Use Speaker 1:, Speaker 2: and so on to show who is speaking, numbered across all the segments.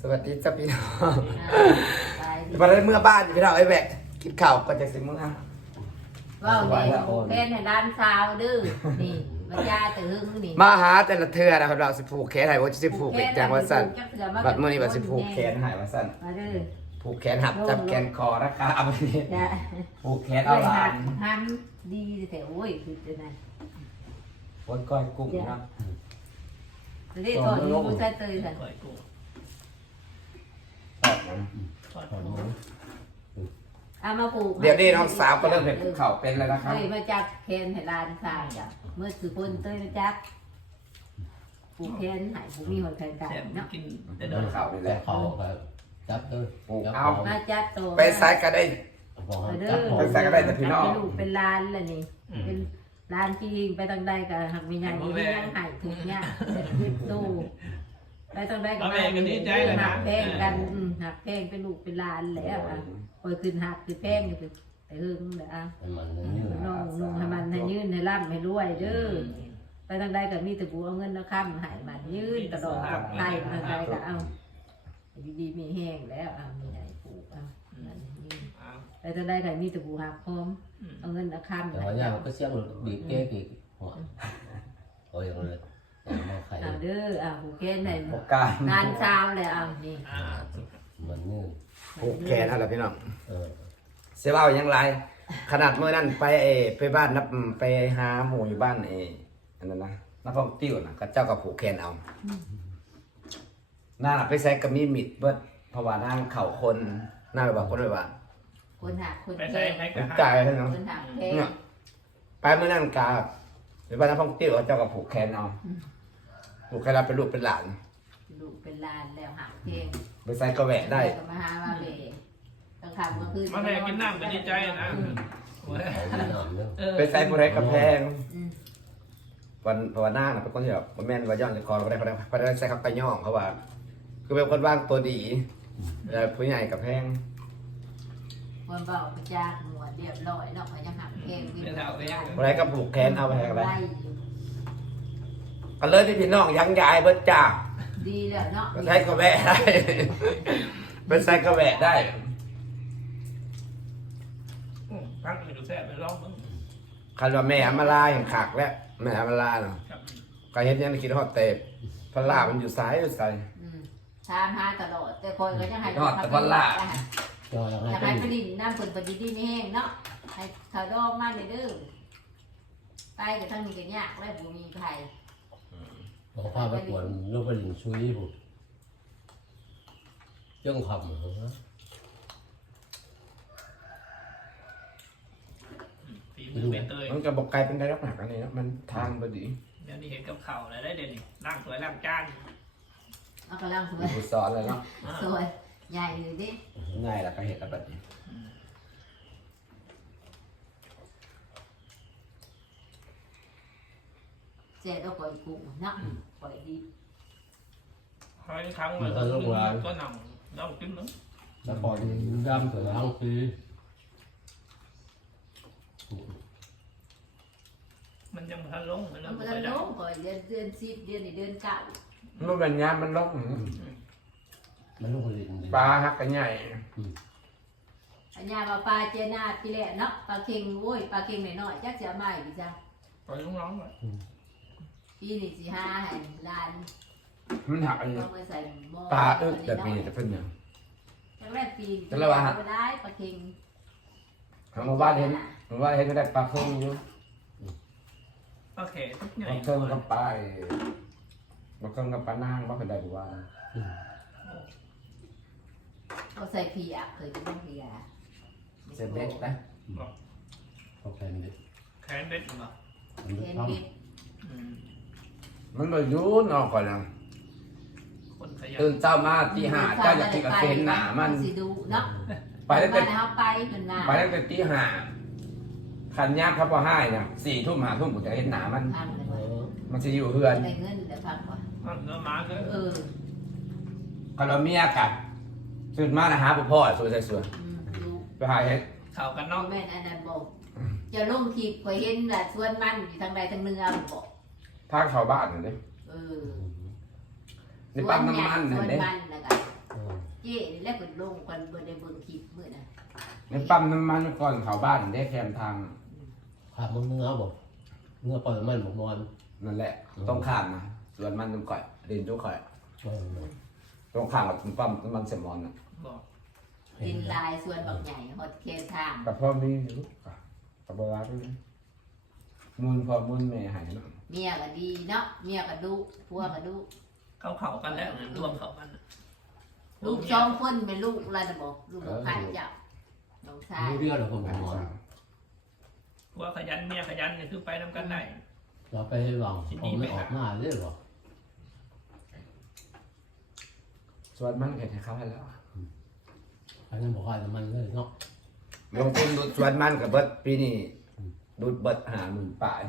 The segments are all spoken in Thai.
Speaker 1: สวัสดีจ้าพี่น้องมาได้เมื่อบ้านพี่น้องไอ้แบกกินข้าวก็จะสิมึงอ่ะ
Speaker 2: ว้าวเนี่ยเป็นในด้านซาวดื้อนี่มันยาตื่นนี่
Speaker 1: มาหาแต่ละเทือนะครับเราสิผูกแขนให้ว่าสิผูกเป็นจังว่าสั้นบัดมื้อนี้ว่าสิผูกแขนให้ว่าสั้น
Speaker 2: มาดื้อ
Speaker 1: ผูกแขนหับจับแขนคอราคาบัดนี้
Speaker 2: จะ
Speaker 1: ผูกแขนเอาหลาน
Speaker 2: ทำดีแต่โอ้ยคือจะนั่น
Speaker 1: คนก้อยกุ้งเนาะ
Speaker 2: จะได้ตอนนี้กูใช้เตยสัน
Speaker 3: ก่อยกุ้ง
Speaker 1: ตอดนะ
Speaker 3: ทอดหมู
Speaker 2: เอามาปลูก
Speaker 1: เดี๋ยวนี้น้องสาวก็เริ่มเห็นข้าวเป็นแล้วนะครับ
Speaker 2: เฮ้ยมาจับแคนให้ลานซาวจ้ะเมื่อคือคนเตยมาจับปลูกแคนหายผมมีหัวแคนกัน
Speaker 3: แซ่บ
Speaker 2: เนาะ
Speaker 3: กินแต่
Speaker 1: เดิ
Speaker 3: เดิ
Speaker 1: น
Speaker 3: น
Speaker 1: ข้าวนี่แห
Speaker 4: แต่
Speaker 1: ละ
Speaker 4: เขาก็จับด้วย
Speaker 1: ปลูกเอา
Speaker 2: มาจับโต
Speaker 1: ไปไซก็ได้
Speaker 4: บอก
Speaker 2: เอ
Speaker 4: ให้
Speaker 2: อเด้
Speaker 4: จับ
Speaker 2: อ
Speaker 4: ของ
Speaker 1: ไปใส่ก็ได้แต่พี่น้อง
Speaker 2: เป็นลูกเป็นลานเลยนี่เป็นลานจริงไปทางใดก็หักมีใหญ่มียังหายถูกเนี่ยยึดตู้ไปทางใดก็หักแพงกันหักแพงเป็นลูกเป็นลานแล้วอ่ะคอยขึ้นหักคือแพงคือแต่หึงเลยอ่ะ
Speaker 4: ให้มันยืด
Speaker 2: น้องนุ่งให้มันให้ยืนให้ร่ำให้รวยเด้อไปทางใดก็มีแต่กูเอาเงินเอาค้ำให้มันยืนตลอดกับไทยทางใดก็เอาดีๆมีแห้งแล้วอ่ะมีไหนปลูกอ่ะนั่นยืนไปทางใดก็มีแต่กูหักพร้อมเอาเงินเอาค้ำ
Speaker 4: แต่ว่าอย่างก็เสียงดีเก๊กอีกหัวโอ้ยเลยมาไข่
Speaker 2: เอาเด้อเอาผูกแขนให้
Speaker 1: โอกาส
Speaker 2: งานเช้าเลยเอานี่
Speaker 4: มันยืด
Speaker 1: ผูกแขนเอาล่ะพี่น้อง
Speaker 4: เออ
Speaker 1: เสียเว้ายังไรขนาดมื้อนั้นไปไปบ้านนับไปหาหมู่อยู่บ้านอันนั้นนะนักท่องเที่ยวนะก็เจ้าก็ผูกแขนเอาหน้าไปใส่กระมีมิดเบิดเพราะว่านั่งเข่าคนหน้าไปบอกคนด้วยว่า
Speaker 2: คนหักคน
Speaker 3: ไป
Speaker 2: แพ
Speaker 3: ใส่
Speaker 2: ง
Speaker 3: ให้
Speaker 1: เป็
Speaker 3: กัน
Speaker 1: นใจใช่ไหม
Speaker 2: คนหักแพง
Speaker 1: เนี่ยไปเมื่อนั้นกาหรือบ้านนักท่องเที่ยวเจ้าก็ผูกแขนเอาผูกแขนเราเป็นลูกเป็นหลาน
Speaker 2: ลูกเป็นลานแล้วหักแพง
Speaker 1: ไปใส่กระแหวะได้
Speaker 2: ก็มาหาว่าเบ๋ต้องทำก็คือ
Speaker 3: มาแม่กินน้ำก็ดีใจนะ
Speaker 4: เขาหนามเนี่ย
Speaker 1: ไปใส่ผู้ใดกระแพงวันเพราะว่านั่งเป็นคนที่แบบแม่นว่าย้อนจะคอเราก็ได้ใส่ครับไปย่องเขาว่า คือเป็นคนว่างตัวดีแล้วผู้ใหญ่กับแพง
Speaker 2: คนเบาไปจากหมวดเรียบร้อยเนาะยังหักแพง
Speaker 3: เดี๋ยวเอาไปยัง
Speaker 1: ผู้ใดก็ผูกแขนเอาไปให้กันไป
Speaker 2: ไล่อยู่
Speaker 1: ก็เลยที่พี่น้องยังยายเบิดจ้า
Speaker 2: ดีแล้วเนาะ
Speaker 1: ไปใส่กระแหวะได้ไปใส่กระแหวะได้
Speaker 3: พักไปดูแซ่บไปลองมึง
Speaker 1: คันว่าแม่อำมาลาอย่างขากแล้วแม่อำมาลาเนาะก็เห็นยังคิดฮอดเตบพลามันอยู่ซ้ายอยู่ใส่
Speaker 2: ชามหาตลอดแต่คนก็ยังให้
Speaker 1: ยอดแต่วันละ
Speaker 4: ก็ยัง
Speaker 2: อยาก
Speaker 4: ให้
Speaker 2: ให้ผลิตน้ำผลผลิตดีนี่แห้งเนาะให้เขาดองมาเลยเด้อไปกับทางนี้ก็ยากแล้วบุมีไผ่
Speaker 4: บอกพาไปกวนลูกไปหลิงชุยผมยังขำเหรอ
Speaker 3: ฝีมือเป็นเตย
Speaker 1: มันก็บอกไกลเป็นได้รับหนักอันนี้นะมันทางพอดี
Speaker 3: เดี๋ยวนี้เห็นกับเข่าอะไรได้เดี๋ยวนี้ร่างสวยร่างจาน
Speaker 2: เอากระลังสว
Speaker 1: มี
Speaker 2: ย
Speaker 1: ผู้สอนเลยเนาะ
Speaker 2: สวยใหญ่เลยดิ
Speaker 1: ง่ายแล้วก็เห็นแล้วแบบนี้
Speaker 2: เจ็ดเอาปล่อยกุ้งเนาะปล่อยดี
Speaker 3: คอยครั้งมันก็นำเรากินนึง
Speaker 4: แล้วก่อนดำตัวล้างปี
Speaker 3: มันยังพันลงมัน
Speaker 2: มัน
Speaker 3: ไม่
Speaker 2: ก็
Speaker 3: ได้
Speaker 2: ล้มปล่อยเดือนสิบเดือนนี่เดือนเก้า
Speaker 1: มันเป็นยามมันล่อง
Speaker 4: มันลูกไปหลิง
Speaker 1: ปลาฮักกันใหญ่
Speaker 2: อันยาปลาเจนาพี่แหละเนาะปลาเค็งโว้ยปลาเค็งหน่อยๆจักจะไม่ดิจ้ะ
Speaker 3: ปล่อยน้องๆเลย
Speaker 2: ปีนี่สิห้าให้ล้าน
Speaker 1: มันหักอันนี้
Speaker 2: ต้องมาใส่หม้อ
Speaker 1: ปลาแต่ปีแต่เพิ่นเนี่ย
Speaker 2: จังแรกปี
Speaker 1: แต่ละว่า
Speaker 2: ก็ได้ปลาเค็ง
Speaker 1: ทางหมู่บ้านเห็นหมู่บ้านเห็นก็ได้ปลาเพิ่งอยู่
Speaker 3: โอเคทุกอย่า
Speaker 1: บาง งเครื่องก็ปลาบางเครื่องก็ปลานางบางก็ได้บัว
Speaker 2: เอาใส่เพียเคยกินบ้างเพีย
Speaker 1: เสร็จเด็ดนะ
Speaker 4: เขาแพนเด็ก
Speaker 3: แขนเด็ดหรอ
Speaker 4: มัน
Speaker 2: เห็น
Speaker 4: ท้อง
Speaker 2: เม็ด
Speaker 1: มันมาอยู่นอกก่อนนะ
Speaker 3: คนขยัน
Speaker 1: ตื่นเช้ามาตีห้าเจ้าอยากกินกาแฟหนามัน
Speaker 2: สิดูเนาะ
Speaker 1: ไปตั้งแต่
Speaker 2: บ้านเขาไปเป็นมา
Speaker 1: ไปตั้งแต่ตีห้าขันยากครับพอให้เนี่ย4 ทุ่ม5 ทุ่มผมจะเห็นหนามัน
Speaker 2: ทำเลย
Speaker 4: เอ
Speaker 2: ว่า
Speaker 4: อ
Speaker 1: มันจะอยู่เฮือน
Speaker 2: ได้เงินแต่พักว่า
Speaker 3: เนื้อม้าก็
Speaker 2: เออ
Speaker 1: คันเราเมียกับตื่นมานะฮะพ่อสวยสวย
Speaker 2: ดู
Speaker 1: ไปหาเห็ด
Speaker 3: เข่ากัน
Speaker 2: น้
Speaker 3: น
Speaker 2: อ
Speaker 3: อง ก
Speaker 2: แม่นอันนั้นบอกจะลงทีคอยเห็นแหละชวนมันอยู่ทางใดทางเนื้อบอก
Speaker 1: ทางชาวบ้านนี่
Speaker 2: เออ
Speaker 1: ในปั๊มน้ำมัน
Speaker 2: ช
Speaker 1: นี่
Speaker 2: วน
Speaker 1: เด้
Speaker 2: มันนะกัน
Speaker 4: เอ
Speaker 2: เจ๊แล้วก็ลงกันเบิ่งได้เบิ่งคลิปมื้อน่ะ
Speaker 1: ในปั๊มน้ำมันก่อนเขาบ้านได้แคมทาง
Speaker 4: ขาดมึงเนื้อบอกเนื้อปล่อยมันบอกนอน
Speaker 1: นั่นแหละต้องข้ามนะส่วนมันต้องก่อยเดินจุกก่อยต้องข้ามกับปั๊มน้ำมันเซมอนนะ
Speaker 3: บอก
Speaker 2: ดินลายสวนบักใหญ่ฮอดเขตทาง
Speaker 1: กับพ่อมีอยู่กับโบราณด้วยมูลพ่อมูลแม่หายเนาะ
Speaker 2: เมียก็ดีเนาะเมียก็ดุผัวก็ดุ
Speaker 3: เขากันแล้วรวมเขากัน
Speaker 2: ลูกสองคนเป็นลูกอะไรนะบอกลูกพันเจ้าน้องชาย
Speaker 4: ไม่เรียกหรอกผมนอน
Speaker 3: ว่าขยันเมียขยันเนี่ยคือไปนำกันได้
Speaker 4: เราไปให้หวังออกไม่ออกหน้าเรื่อยหรอ
Speaker 1: ส่วนมันเห็นให้เขาให้แล้ว
Speaker 4: อันนั้นบอกว่ามันเลยเนาะ
Speaker 1: ลงทุนดูดส่วนมันกับเบิดปีนี้ดูดเบิด50,000 ป่าย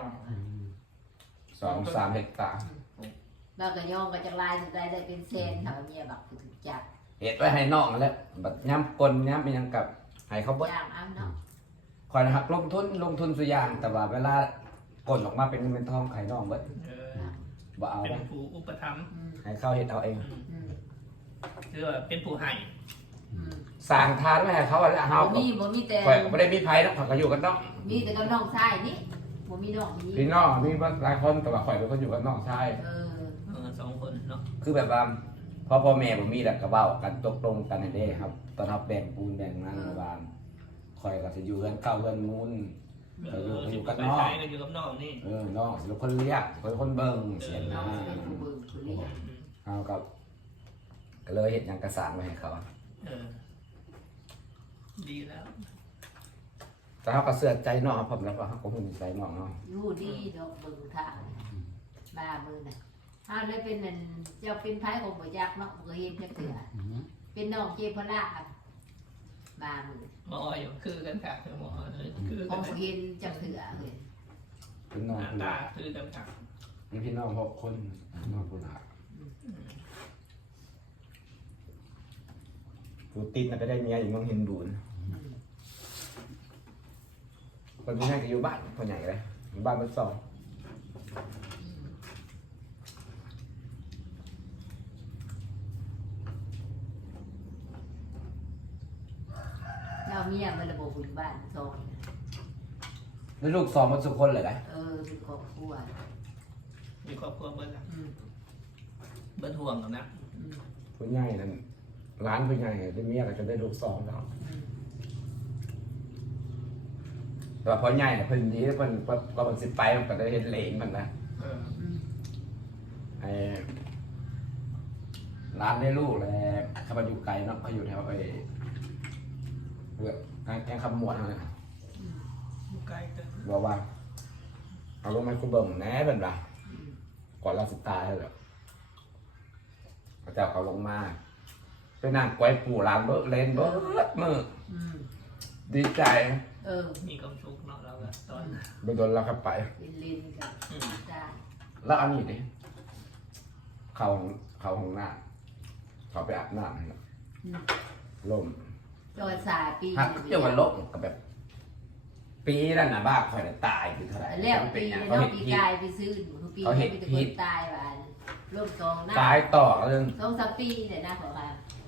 Speaker 1: 2-3 เฮกตาร์
Speaker 2: เราก็ย่องก็จะลายสุดได้เป็นเซนถ้าเมียบักถูกจับ
Speaker 1: เห็ดไว้ให้น้องแล้วบัดย้ำกลย้ำเป็นยังกับให้เขาเบิด
Speaker 2: ย่างเอาเนาะ
Speaker 1: คอยนะครับลงทุนสุอยางแต่ว่าเวลากลออกมาเป็นเงินเป็นทองไข่น้องเบิดบ่เอา
Speaker 3: เป็น
Speaker 1: นะ
Speaker 3: ผู้อุปถัมภ์
Speaker 1: ให้เขาเห็ดเอาเอง
Speaker 3: คือว่าเป็นผู้ให้
Speaker 1: สร้างทานไว้ให้เขาแล้วเฮา
Speaker 2: บ่มีแต่
Speaker 1: ข่อยก็ไม่ได้มีไผนะข่อยก็อยู่กันน้อง
Speaker 2: มีแต่ก็น้องชายนี่บ่มีน้องมี
Speaker 1: พี่น้องมีหลายคนแต่ว่าข่อยเป็นคนอยู่กับน้องชาย
Speaker 3: 2 คนเนาะ
Speaker 1: คือแบบว่าพ่อแม่ผมมีแล้วก็เว้ากันตกลงกันให้ได้ครับ ตอนรับแบ่งปูนแบ่งนั้นระหว่างข่อยก็สิอยู่กันเก่ากันมูล
Speaker 3: อยู่กับน้องอยู่กับน้องนี่
Speaker 1: น้องสิเป็นคนเรียกคนเบิ่งเสียง
Speaker 2: น้
Speaker 1: นะ
Speaker 2: องเป็นผู้เบิ่งผู้เลี้ยง
Speaker 1: เฮาก็เลยเฮ็ดหยังกระสานไว้ให้เขา
Speaker 3: ดีแล้ว
Speaker 1: แต่เขาก็เสื้อใจน้องครับผมแล้วก็เขาก็หุ่นใจน้องเนาะ
Speaker 2: รู้ดีดอกเบิ่งทางบ้ามือน่ะถ้าเลยเป็นนั่นเจ้าเป็นไผของบ่ยักเนาะบ่เห็นจักเทื่อเป็นน้องเจพลาบ้ามือ
Speaker 3: หมออยู่คือกันค่ะคือหมอคือ
Speaker 2: ข
Speaker 3: กั
Speaker 2: อน งบ่เห็นจักเทื่อเฮ้ย
Speaker 1: เป็นน้อง
Speaker 3: ตาคือกันค่ะ
Speaker 1: มีพี่น้อง6 คนน้องคุณอาผู้ติดน่ะไปได้เมียอยู่เมืองฮินดูนคนที่นั่นก็อยู่บ้านคนใหญ่เลยอยู่บ้านเป็น2
Speaker 2: เราเมียมันระบบบุญบ้านสอง
Speaker 1: มีลูก2มันสุคนเลยนะ
Speaker 2: เป็นครอบครัว
Speaker 3: มีครอบครัวเบิ้ลเบิ้ลห่วงกันนะ
Speaker 1: ผู้ใหญ่นั่นร้านผู้ใหญ่ได้เมียก็จะได้ลูก2แล้วแต่ว่าพอใหญ่เนี่ยเพิ่นดีเพิ่นก็มันสิไปมันก็ได้เห็นเหลนมันนะไอ้ร้านได้ลูกเลยเขาไปอยู่ไกลเนาะเขาอยู่แถวไอ้เรื่องแกงคำหมวดอะไร
Speaker 3: ใกล้กัน
Speaker 1: บอกว่าเอาลงมาคุเบิ่งแหน่เป็นป่ะก่อนเราสิตายเลยพระเจ้าเขาลงมาไปนั่งกวยปู่ร้านเบิร์เล่นเบิร์มือดีใจ
Speaker 3: มีความสุขเนาะเราก็ตอน
Speaker 1: ไปโดนเราขับไป
Speaker 2: เป็นลินกับได้
Speaker 1: แล้วอันนี้ดิเขาของหน้าเขาไปอาบน้ำให้เนาะลม
Speaker 2: จอยสายปี
Speaker 1: หักเกี่ยวกับลมกับแบบ ปีนั่นน่ะบ้าคอยได้ตายคือเท่าไหร่
Speaker 2: แล้วปี
Speaker 1: เขา
Speaker 2: แล้ว
Speaker 1: เห็น
Speaker 2: ปี
Speaker 1: พิษ
Speaker 2: กายไปซื้อปีไม่ได้คนตายว่าลูกสองหน้า
Speaker 1: ตายต่อเรื่อง
Speaker 2: 2-3 ปีเนี่ยนะขอค่ะ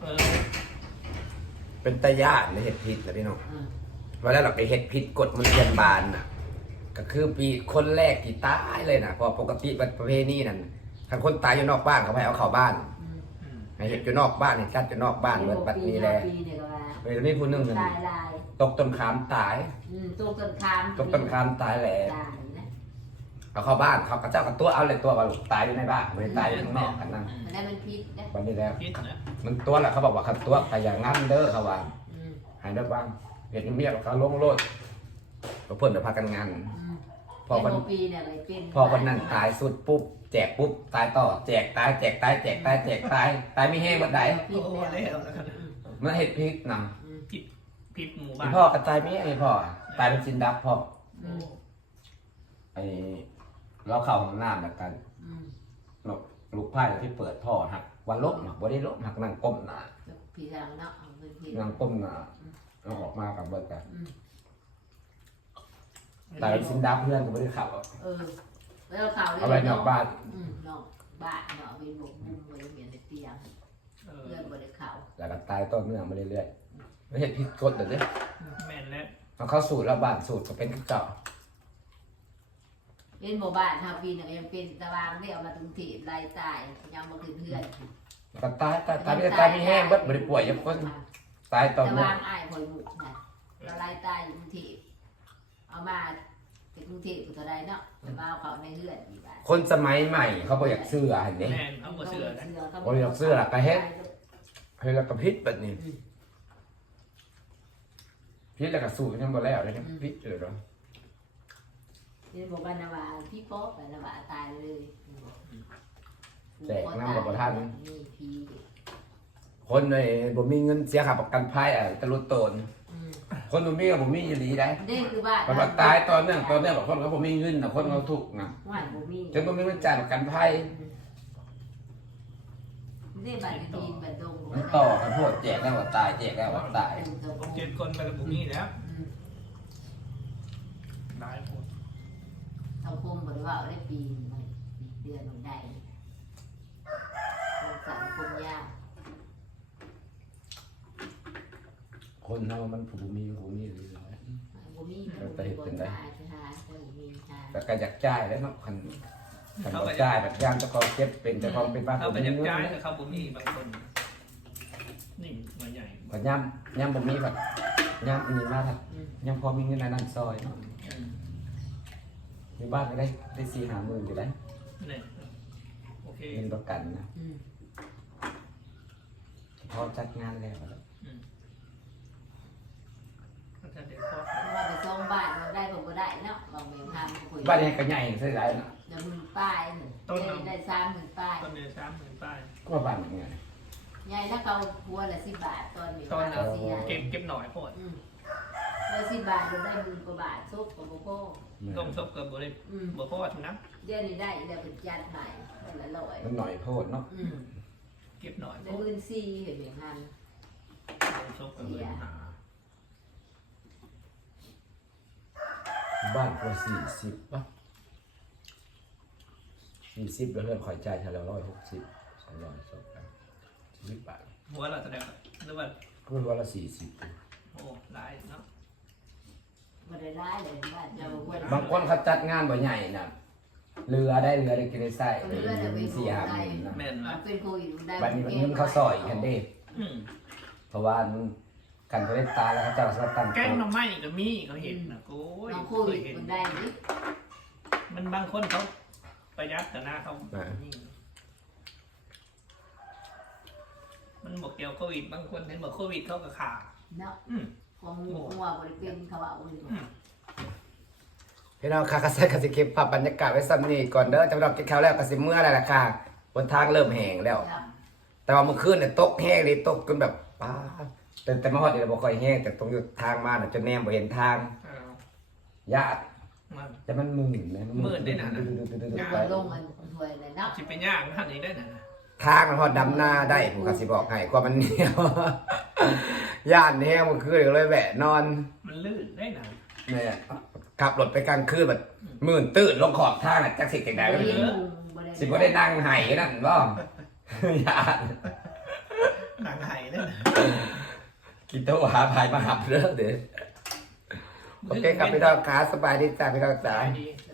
Speaker 1: เป็นตาญาติเลยเห็ดพิษนะพี่น้องวันแรกเราไปเห็ดพิษกดมันเรียนบานน่ะ ก็คือปีคนแรกที่ตายเลยนะเพอปกติประเพณีนั่นถ้าคนตายอยู่นอกบ้านเขาไม่เอาเข้าบ้านให้เห็ดอยู่นอกบ้านเห็ดกัดอยู่นอกบ้านเมื่อปัดนี้แหละเวลานี้ผู้นึงนั่น
Speaker 2: ตายลาย
Speaker 1: ตกต้นขามตาย
Speaker 2: ตกต้นคาม
Speaker 1: ตกต้นขามตายแหละ
Speaker 2: ตายนะ
Speaker 1: เอาเข้าบ้านเขากระเจ้ากับตัวเอาเลยตัวกับลูกตายอยู่ในบ้านไม่ได้ตายอยู่ข้างนอกกันนั่น
Speaker 2: มันได้มันพิษนะ
Speaker 1: วันนี้แล้ว
Speaker 3: พิษนะ
Speaker 1: มันตัวแหละเขาบอกว่าคันตัวไปอย่างงั้นเด้อเขาว่าหายได้บ้างเห็ดเมียเขาลงโลดเขาเพิ่นจะพากันงานพอวัน
Speaker 2: ปีเนี่ยเลยเป็น
Speaker 1: พอวันนั้นตายสุดปุ๊บแจกปุ๊บตายต่อแจกตายแจกตายแจกตายแจกตายตายไม่แห้งวันใด
Speaker 3: โอ้เล่แล้วกัน
Speaker 1: มันเห็ดพิษนะ
Speaker 3: พิษหมู่บ้า
Speaker 1: พี่
Speaker 3: น
Speaker 1: พ่อกระจายไม่แห้งพี่พ่อตายเป็นซินดับพ่อไอ้เราเข่าของน้ำแบบกันลูกไพ่ที่เปิดท่อหักวันลบหักวันได้ลบหักนั่งก้มหน้า
Speaker 2: พี่ทางเนาะเอาเงินพี่
Speaker 1: นั่งก้มหน้าเอาออกมากับเบิร์กันตายเป็นซินดับเพื่อนก็ไม่ได้เข่า
Speaker 2: แล้วข่าว
Speaker 1: เอาไว้นอกบ้าน
Speaker 2: นอกบ้านเนาะไปหมกมุมไว้เมียในเตียงเลือดบริเขา
Speaker 1: แล้วก็ตายต้นเนื่องมาเรื่อยๆไม่เห็นพิษกดเลยเนี่ย
Speaker 3: แม่นแล้ว
Speaker 1: เอาเข้าสูตรระบาดสูตรก็เป็นเก่า
Speaker 2: เป็นหมู่บ้านเฮาปีหนึงยังเป็นตะวางได้เอามาตุงถีบไล่ตายยังบ่ขึ้นเฮือน
Speaker 1: แล้วก็ตายไม่แห้งเบิดบ่ได้ป่วยยับคนตายตอน
Speaker 2: ตะ
Speaker 1: นี้
Speaker 2: วางอ้ายหอยหมุกนะเราไล่ตายอยู่ตุงถีบเอามาจากตุงถีบผู้เท่าใดเนาะจะมาเอาเขาในเฮือนอีกบาด
Speaker 1: คนสมัยใหม่เขาบ่อยากเสื้อเห็นไหม
Speaker 3: แม่นเอาบ่เชื่อนะ
Speaker 1: บ่อยากเสื้อละก็เฮ็ดเฮ้ยแล้วก็พิษแบบนี้พิษแล้วก็สูตรยังบ่แล้วเลยนะพิษเลยเนาะ
Speaker 2: เป็นบอกว่านาวาพี่โป๊ะนาวาตายเลย
Speaker 1: แจกน้ำกับประทาน
Speaker 2: มีพี
Speaker 1: คนในบ่มีเงินเสียค่าประกันภัยตะลุโตนคนบ่มีก็บ่มีอีหลีได้
Speaker 2: เด้คือว่า
Speaker 1: มันว่าตายตอนนั้นบอกคนเขาบ่มีเงินนะคนเขาทุกข์นะ
Speaker 2: ว่าบ่มี
Speaker 1: จนบ่มีเงินจ่ายประกันภัย
Speaker 2: เด้บัตรดีบัตรดง
Speaker 1: มันต่อกันพวกแจกได้ว่าตายแจกได้ว่าตาย
Speaker 3: ผม7 คนไปกับผมนี่แล้วหลายคน
Speaker 2: สังคมบริวารได้ปีเดือนลงได้สังคมยาก
Speaker 1: คนเฮามันผู้บ่มีเลย
Speaker 2: บ่มีบ่มีหาบ่มีหา
Speaker 1: แต่ก็อยากจ่ายแล้วเนาะคันบ่จ่ายแบบยามเจ้าของเจ็บเป็นเจ้าของเป็นบ้า
Speaker 3: เขา
Speaker 1: บ่
Speaker 3: ไป
Speaker 1: มี
Speaker 3: ยัก
Speaker 1: เงิน
Speaker 3: ย้ายแต่เขาบ่มีบางคนนี่มาใหญ่
Speaker 1: ก็ย่ำบ่มีแบบย่ำอันนี้มาครับยังพอมีเงินอันนั้นซอยเนาะมีบ้านก็ได้4-5 หมื่นอยู่ได้
Speaker 3: นี่โอเค
Speaker 1: เงินประกันนะพอจัดงานแล้ว
Speaker 3: ก็จะเด็กพอ
Speaker 2: ว่าไปส่งบ้านเราได้ผมก็ได้เนาะบางเมืองทำคุย
Speaker 1: บ้านนี้ก็ใหญ่ใช่ได้นะ
Speaker 2: เดี๋ยวมึงป้ายหนึ่งได้30,000ป้าย
Speaker 3: ต้นเดือน30,000ป้าย
Speaker 1: ก็บ้านอย่างเงี้ย
Speaker 2: ใหญ่ถ้าเขาพัวละ10 บาทตอนนี้
Speaker 3: ตอน
Speaker 2: เราเสีย
Speaker 3: เก็บหน่อยโพด
Speaker 2: เรา10 บาทเราได้10,000 กว่าบาทซุปกับโบโก้
Speaker 3: ต้มซุปเกือบบ่ได้บ่พอดนะ
Speaker 2: เดี๋ยวนี้ได้เดี๋ยวเป็นจัดใหม่เป็นละร้อย
Speaker 1: มันหน่อยโพดเนาะ
Speaker 3: เก็บหน่อย
Speaker 2: ได้14,000เห็นอย่างนั้น
Speaker 3: ต้มซุปเกือบบ่ได้หา
Speaker 1: บ้านกว่า40ป่ะ40แล้วเพื่อนคอยจ่ายเท่าละ160 200 20 บาท
Speaker 3: หัวเราแสดงหรือว่า
Speaker 1: ก็วันละ40
Speaker 3: โอ้หลายเนาะ
Speaker 2: บ่ได้ร้ายเลยบ้านเราควร
Speaker 1: บางคนเขาจัดงานบ่ใหญ่น่ะเรือได้กินได้ใส่มี4-5 หมื่นนะ
Speaker 3: แม่นละ
Speaker 2: เป็นโควิดได้
Speaker 1: บัดนี้มันเงินเขาซอยกันเด้
Speaker 3: อืม
Speaker 1: เพราะว่ากันเขาได้ตายแล้วเขาเจ้าสตั้ง
Speaker 3: แกงหน่
Speaker 1: โต๊ะ
Speaker 3: อไม้ก็มีเขาเห็นนะโอ้ย
Speaker 2: น้องโค
Speaker 3: เค
Speaker 2: วิ
Speaker 3: ย
Speaker 2: ด
Speaker 3: เห็น
Speaker 2: คนได้นี่
Speaker 3: มันบางคนเขาประหยัดแต่หน้าเขานี่มันบอกเกี่ยวโควิดบางคนเห็นบอกโควิดเขาก็ขาด
Speaker 2: เนาะของหัวบริเป็นเขาเอาเลย
Speaker 1: พี่น้องค่ะกระแสกสิเก็บภาพบรรยากาศไว้ซ้ำนี่ก่อนเด้อจังหวัดกินข้าวแล้วก็สิเมื่อแล้วล่ะค่ะบนทางเริ่มแห้งแล้ว แต่ว่าเมื่อคืนเนี่ยตกแห้งเลยตกจนแบบป้าแต่มาฮอดเดี๋ยวบ่ค่อยแห้งแต่ตรงอยู่ทางมาน่ะจนแนมบ่เห็นทางญาติ
Speaker 3: มัน
Speaker 1: แต่มันมืดนะ
Speaker 3: มืดด้วยนะ
Speaker 2: ตัวลงมันถวยเลยเนาะ
Speaker 3: จะเป็นย่างท่านนี้ได้นะ
Speaker 1: ทางมันฮอดดำหน้าได้ผมก็สิบอกให้กว่ามันเหนียวย่านแห้งเมื่อคืนก็เลยแวะนอน
Speaker 3: มันลื่นได้นะ
Speaker 1: เนี่ยขับรถไปกลางคืนแบบมื่นตื่นลงขอบทางน่ะจักสิจังได๋สิบ่ได้นั่งไห้นั่นบ่ย่าน
Speaker 3: หนังไห่ได้นะ
Speaker 1: กินโต๊ะหาภายมาหับเด้อเด้อโอเคครับพี่น้องขาสบายดีจ้าพี่น้องจ๋า
Speaker 3: ดี